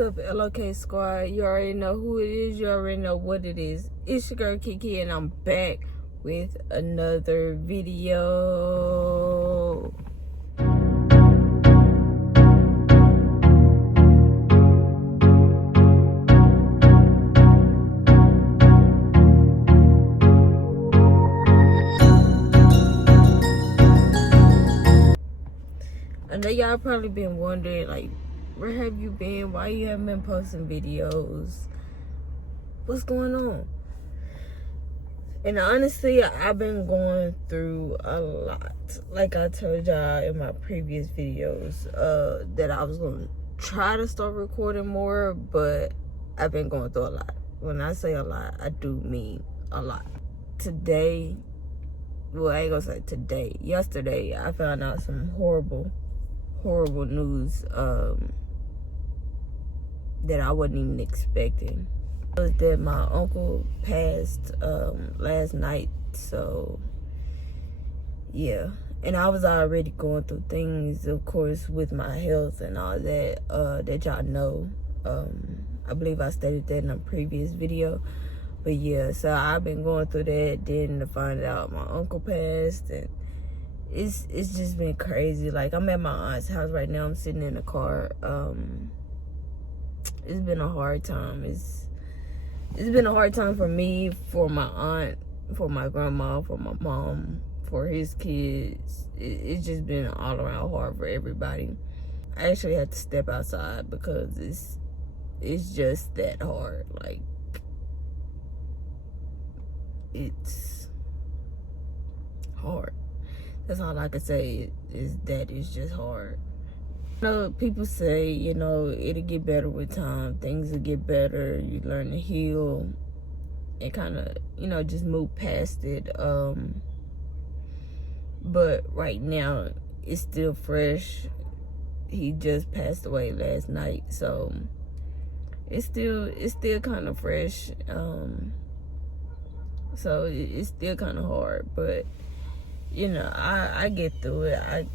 What's up, LOK Squad? You already know who it is. You already know what it is. It's your girl Kiki, and I'm back with another video. I know y'all probably been wondering, like, where have you been? Why you haven't been posting videos? What's going on? And honestly, I've been going through a lot. Like I told y'all in my previous videos, that I was going to try to start recording more, but I've been going through a lot. When I say a lot, I do mean a lot. Today, well, I ain't gonna say today. Yesterday, I found out some horrible news that I wasn't even expecting. It was that my uncle passed last night, so yeah. And I was already going through things, of course, with my health and all that, that y'all know. I believe I stated that in a previous video. But yeah, so I've been going through that, then to find out my uncle passed, and it's just been crazy. Like, I'm at my aunt's house right now. I'm sitting in the car. It's been a hard time. It's been a hard time for me, for my aunt, for my grandma, for my mom, for his kids. It's just been all around hard for everybody. I actually had to step outside because it's just that hard. Like, it's hard. That's all I can say, is that it's just hard. You know, people say, you know, it'll get better with time. Things will get better. You learn to heal and kind of, you know, just move past it. But right now, it's still fresh. He just passed away last night, so it's still kind of fresh. So it's still kind of hard, but you know, I get through it. I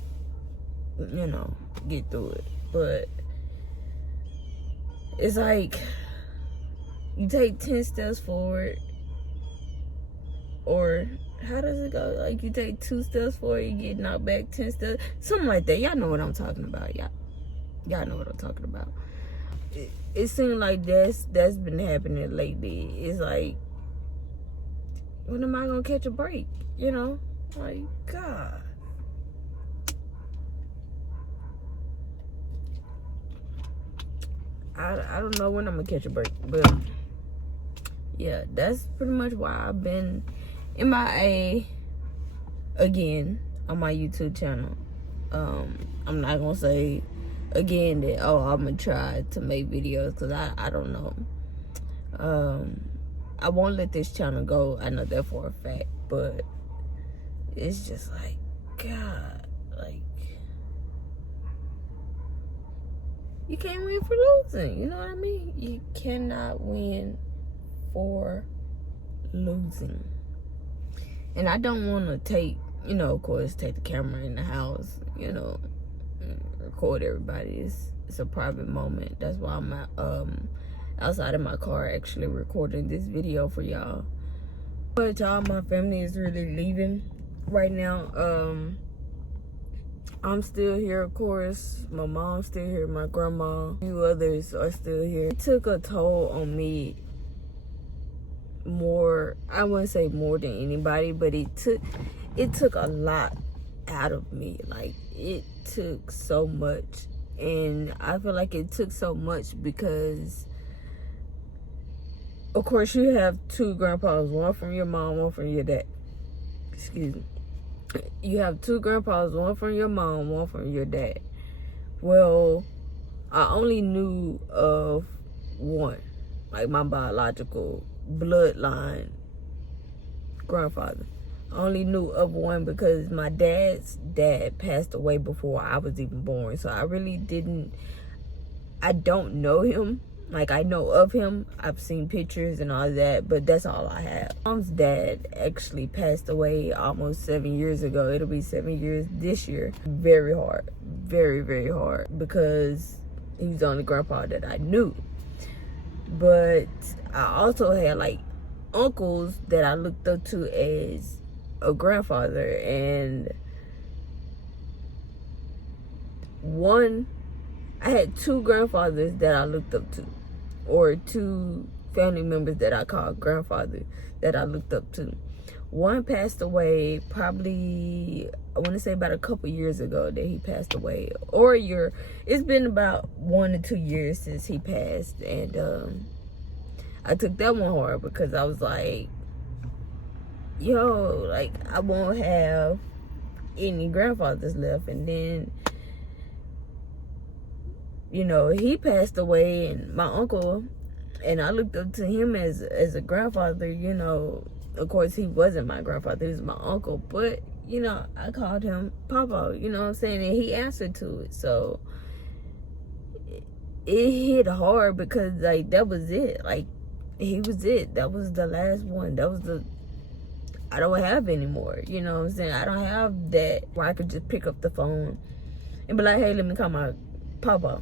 get through it. But it's like, you take 10 steps forward, or how does it go? Like, you take 2 steps forward, you get knocked back 10 steps. Something like that. Y'all know what I'm talking about. Y'all know what I'm talking about. It seems like that's been happening lately. It's like, when am I gonna catch a break? You know? Like, God. I don't know when I'm gonna catch a break, but yeah, that's pretty much why I've been MIA again on my YouTube channel. I'm not gonna say again that, oh, I'm gonna try to make videos, because I don't know. I won't let this channel go. I know that for a fact, but it's just like, God, like, you can't win for losing. You know what I mean? You cannot win for losing. And I don't want to take, you know, of course, take the camera in the house, you know, and record everybody. It's a private moment. That's why I'm outside of my car actually recording this video for y'all. But y'all, my family is really leaving right now. I'm still here, of course. My mom's still here. My grandma, a few others are still here. It took a toll on me more. I wouldn't say more than anybody, but it took a lot out of me. Like, it took so much, and I feel like it took so much because, of course, you have 2 grandpas, one from your mom, one from your dad. Excuse me. You have 2 grandpas, one from your mom, one from your dad. Well, I only knew of one, like my biological bloodline grandfather. I only knew of one because my dad's dad passed away before I was even born. So I don't know him. Like, I know of him. I've seen pictures and all that, but that's all I have. Mom's dad actually passed away almost 7 years ago. It'll be 7 years this year. Very hard. Very, very hard. Because He was the only grandpa that I knew. But I also had like uncles that I looked up to as a grandfather, and I had two grandfathers that I looked up to, or two family members that I called grandfather that I looked up to. One passed away probably, I want to say about a couple years ago that he passed away, or a year. It's been about 1 to 2 years since he passed, and I took that one hard because I was like, yo, like, I won't have any grandfathers left. And then, you know, he passed away, and my uncle, and I looked up to him as a grandfather. You know, of course, he wasn't my grandfather, he was my uncle, but, you know, I called him Papa, you know what I'm saying, and he answered to it. So it hit hard because, like, that was it. Like, he was it. That was the last one. That was I don't have anymore, you know what I'm saying? I don't have that where I could just pick up the phone and be like, hey, let me call my Papa.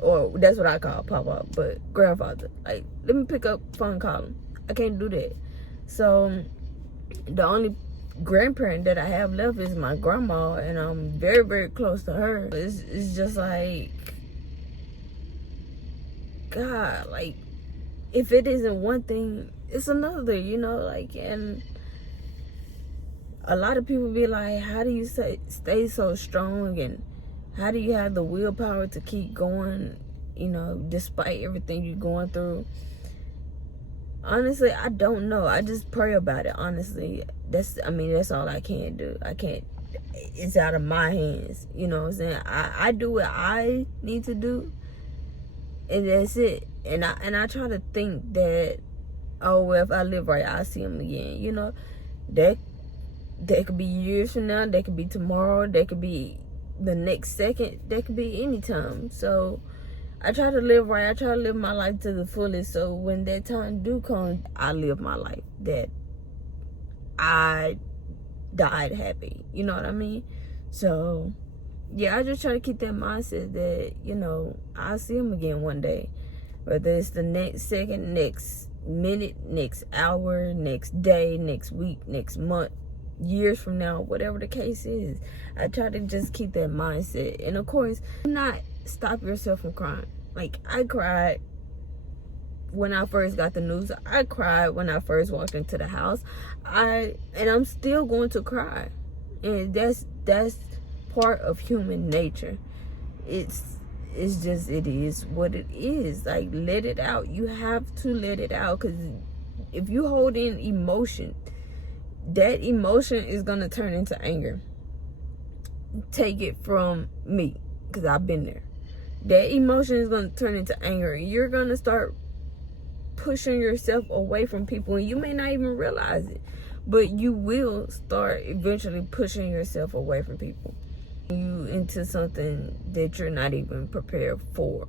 Or that's what I call Papa, but grandfather. Like, let me pick up phone and call him. I can't do that. So the only grandparent that I have left is my grandma, and I'm very, very close to her. It's just like, God, like, if it isn't one thing, it's another, you know, like. And a lot of people be like, how do you stay so strong, and how do you have the willpower to keep going, you know, despite everything you're going through? Honestly, I don't know. I just pray about it, honestly. That's all I can do. I can't, it's out of my hands, you know what I'm saying? I do what I need to do, and that's it. And I try to think that, oh, well, if I live right, I'll see him again. You know, that could be years from now, that could be tomorrow, that could be the next second, that could be any time. So I try to live right. I try to live my life to the fullest, so when that time do come, I live my life that I died happy. You know what I mean? So yeah, I just try to keep that mindset that, you know, I'll see him again one day. Whether it's the next second, next minute, next hour, next day, next week, next month, years from now, whatever the case is, I try to just keep that mindset. And of course, not stop yourself from crying. Like, I cried when I first got the news. I cried when I first walked into the house. And I'm still going to cry. And that's part of human nature. It's just, it is what it is. Like, let it out. You have to let it out, because if you hold in emotion, that emotion is gonna turn into anger. Take it from me, because I've been there. That emotion is gonna turn into anger, and you're gonna start pushing yourself away from people, and you may not even realize it, but you will start eventually pushing yourself away from people. You into something that you're not even prepared for.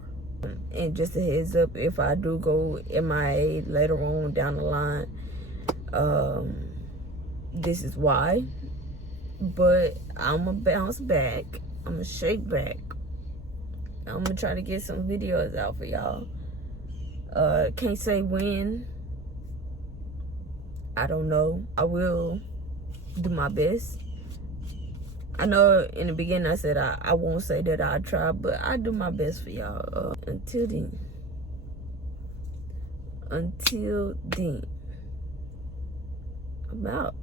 And just a heads up, if I do go MIA later on down the line, this is why. But I'm gonna bounce back. I'm gonna shake back. I'm gonna try to get some videos out for y'all. Can't say when. I don't know. I will do my best. I know in the beginning I said I won't say that I try, but I do my best for y'all. Until then, I'm out.